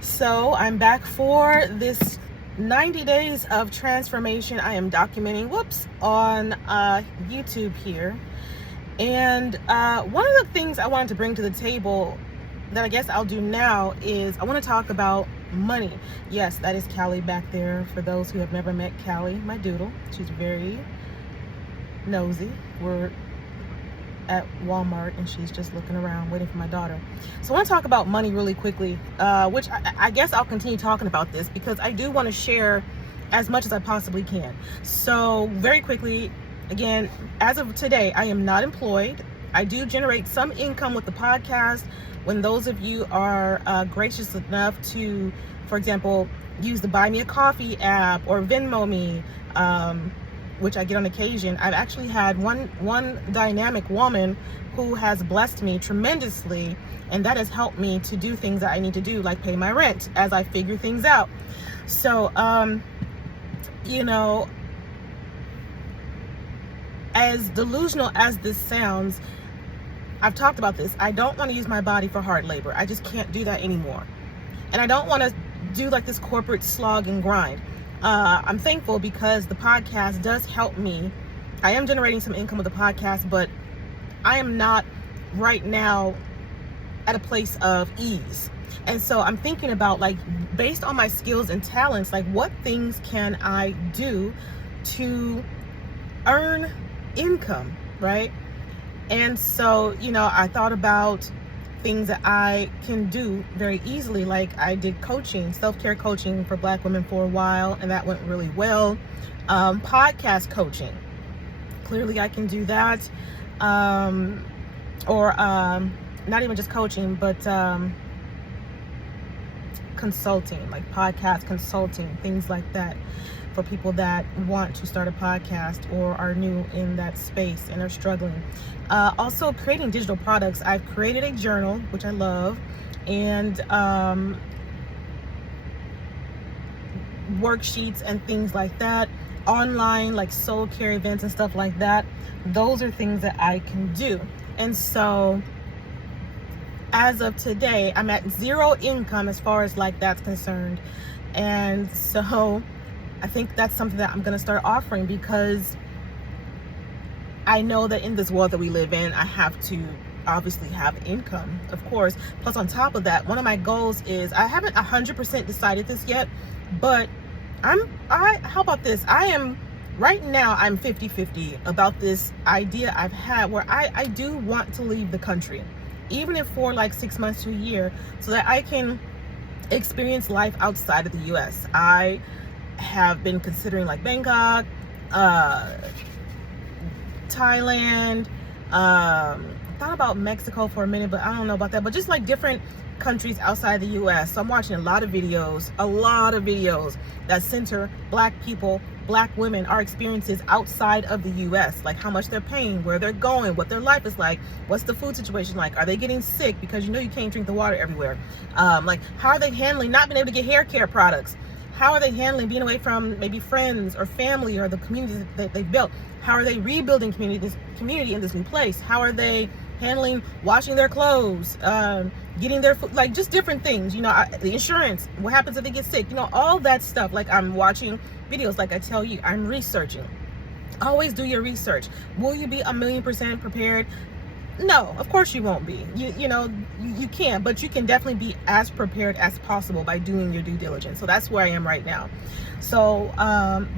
So I'm back for this 90 days of transformation I am documenting, on YouTube here. And one of the things I wanted to bring to the table that I guess I'll do now is I want to talk about money. Yes, that is Callie back there. For those who have never met Callie, my doodle, she's very nosy. We're at Walmart and she's just looking around waiting for my daughter. So I want to talk about money really quickly, which I guess I'll continue talking about this because I do want to share as much as I possibly can. So very quickly, again, as of today, I am not employed. I do generate some income with the podcast. When those of you are gracious enough to, for example, use the Buy Me a Coffee app or Venmo me, which I get on occasion. I've actually had one dynamic woman who has blessed me tremendously, and that has helped me to do things that I need to do, like pay my rent as I figure things out. So, as delusional as this sounds, I've talked about this. I don't want to use my body for hard labor. I just can't do that anymore. And I don't want to do like this corporate slog and grind. I'm thankful because the podcast does help me. I am generating some income with the podcast, but I am not right now at a place of ease. And so I'm thinking about, like, based on my skills and talents, like, what things can I do to earn income, right? And so, I thought about things that I can do very easily. Like, I did coaching, self-care coaching for Black women for a while, and that went really well. Podcast coaching, clearly I can do that. Or not even just coaching, but consulting, like podcast consulting, things like that, for people that want to start a podcast or are new in that space and are struggling. Also creating digital products. I've created a journal, which I love, and worksheets and things like that, online, like soul care events and stuff like that. Those are things that I can do. And so as of today, I'm at zero income as far as like that's concerned. And so I think that's something that I'm going to start offering, because I know that in this world that we live in, I have to obviously have income, of course. Plus, on top of that, one of my goals is, I haven't 100% decided this yet, but how about this? Right now, I'm 50-50 about this idea I've had where I do want to leave the country, even if for like 6 months to a year, so that I can experience life outside of the U.S. I have been considering like Bangkok, Thailand, thought about Mexico for a minute, but I don't know about that, but just like different countries outside the U.S. So I'm watching a lot of videos that center Black people, Black women, our experiences outside of the U.S., like how much they're paying, where they're going, what their life is like, what's the food situation like, are they getting sick, because you can't drink the water everywhere, like how are they handling not being able to get hair care products, how are they handling being away from maybe friends or family or the community that they've built, how are they rebuilding community in this new place, how are they handling washing their clothes, getting their food, like just different things, the insurance, what happens if they get sick, all that stuff. Like, I'm watching videos, like I tell you, I'm researching. Always do your research. Will you be 1,000,000% prepared? No, of course you won't be. You can't, but you can definitely be as prepared as possible by doing your due diligence. So that's where I am right now. So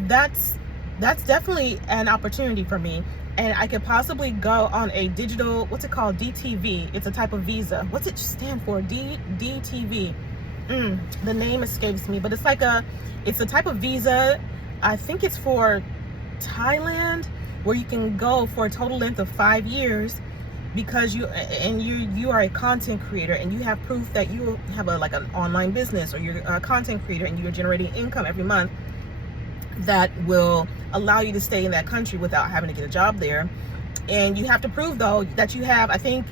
that's definitely an opportunity for me. And I could possibly go on a digital, what's it called? DTV. It's a type of visa. What's it stand for? DTV. The name escapes me, but it's a type of visa. I think it's for Thailand, where you can go for a total length of 5 years, because you are a content creator and you have proof that you have an online business, or you're a content creator and you're generating income every month that will allow you to stay in that country without having to get a job there. And you have to prove, though, that you have, I think,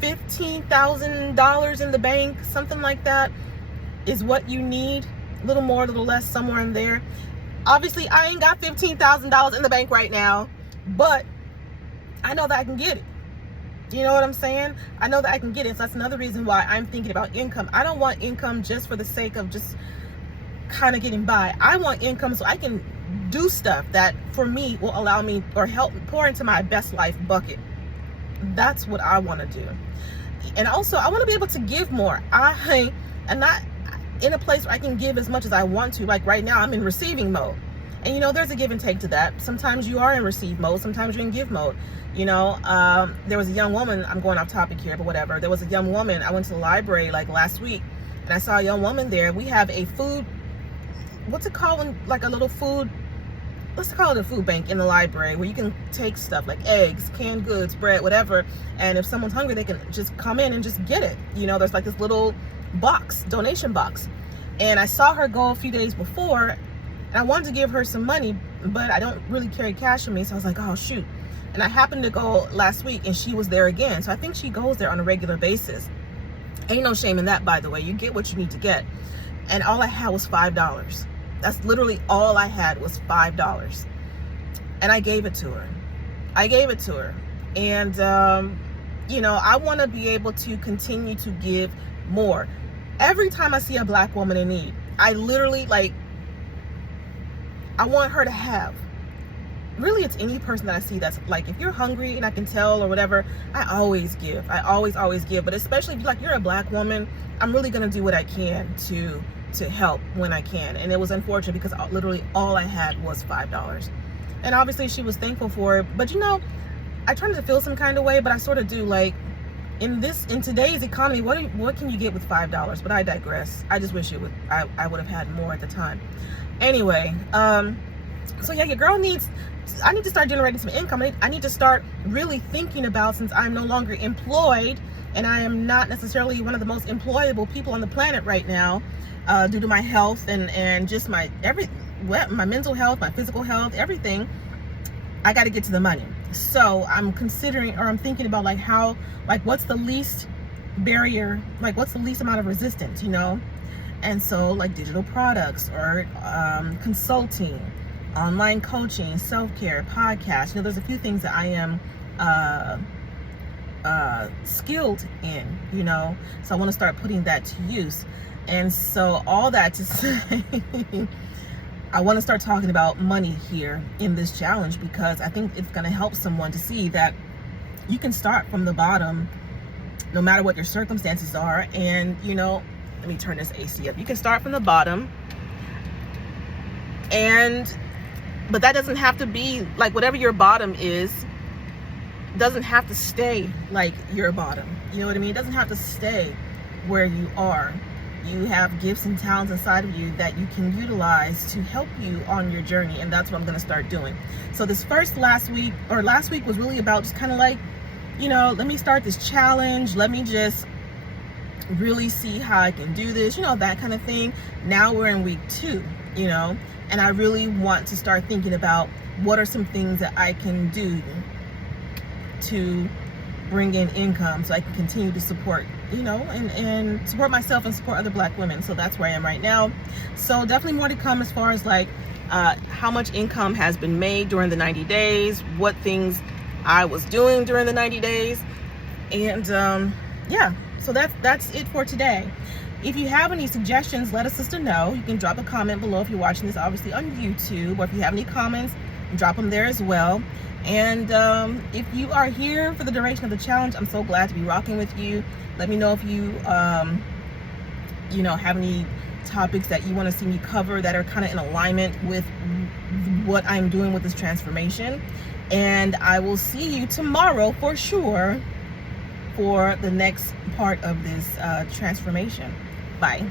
$15,000 in the bank, something like that is what you need. A little more, a little less, somewhere in there. Obviously, I ain't got $15,000 in the bank right now, but I know that I can get it. You know what I'm saying? I know that I can get it. So that's another reason why I'm thinking about income. I don't want income just for the sake of just kind of getting by. I want income so I can do stuff that for me will allow me or help pour into my best life bucket. That's what I want to do. And also I want to be able to give more. I am not in a place where I can give as much as I want to. Like right now I'm in receiving mode. And you know, there's a give and take to that. Sometimes you are in receive mode, sometimes you're in give mode. You know, there was a young woman, I'm going off topic here, but whatever. There was a young woman, I went to the library like last week, and I saw a young woman there. We have a food, what's it called, when, like a little food, let's call it a food bank in the library, where you can take stuff like eggs, canned goods, bread, whatever. And if someone's hungry, they can just come in and just get it. You know, there's like this little box, donation box. And I saw her go a few days before, and I wanted to give her some money, but I don't really carry cash with me. So I was like, oh, shoot. And I happened to go last week, and she was there again. So I think she goes there on a regular basis. Ain't no shame in that, by the way. You get what you need to get. And all I had was $5. That's literally all I had was $5. And I gave it to her. And, you know, I want to be able to continue to give more. Every time I see a black woman in need, I literally, like, I want her to have. Really, it's any person that I see that's like, if you're hungry and I can tell or whatever, I always give. I always give. But especially if you're a black woman, I'm really going to do what I can to help when I can. And it was unfortunate because literally all I had was $5. And obviously she was thankful for it. But you know, I try not to feel some kind of way, but I sort of do. Like in today's economy, what can you get with $5? But I digress. I just wish I would have had more at the time. Anyway, so yeah, your girl I need to start generating some income. I need to start really thinking about, since I'm no longer employed and I am not necessarily one of the most employable people on the planet right now, due to my health and just my mental health, my physical health, everything. I got to get to the money. So I'm considering, or I'm thinking about what's the least barrier, like what's the least amount of resistance, you know? And so like digital products or consulting, online coaching, self-care, podcasts. You know, there's a few things that I am skilled in, you know, so I want to start putting that to use. And so all that to say, I want to start talking about money here in this challenge, because I think it's going to help someone to see that you can start from the bottom no matter what your circumstances are. And you know, let me turn this AC up. You can start from the bottom, but that doesn't have to be like, whatever your bottom is doesn't have to stay like your bottom. You know what I mean? It doesn't have to stay where you are. You have gifts and talents inside of you that you can utilize to help you on your journey. And that's what I'm going to start doing. So this last week was really about just kind of like, you know, let me start this challenge. Let me just really see how I can do this, you know, that kind of thing. Now we're in week 2, you know, and I really want to start thinking about what are some things that I can do to bring in income so I can continue to support, you know, and support myself and support other black women. So that's where I am right now. So definitely more to come as far as like how much income has been made during the 90 days, what things I was doing during the 90 days. And yeah, so that's it for today. If you have any suggestions, let a sister know. You can drop a comment below if you're watching this obviously on YouTube, or if you have any comments, drop them there as well. And if you are here for the duration of the challenge, I'm so glad to be rocking with you. Let me know if you you know, have any topics that you want to see me cover that are kind of in alignment with what I'm doing with this transformation. And I will see you tomorrow for sure for the next part of this transformation. Bye.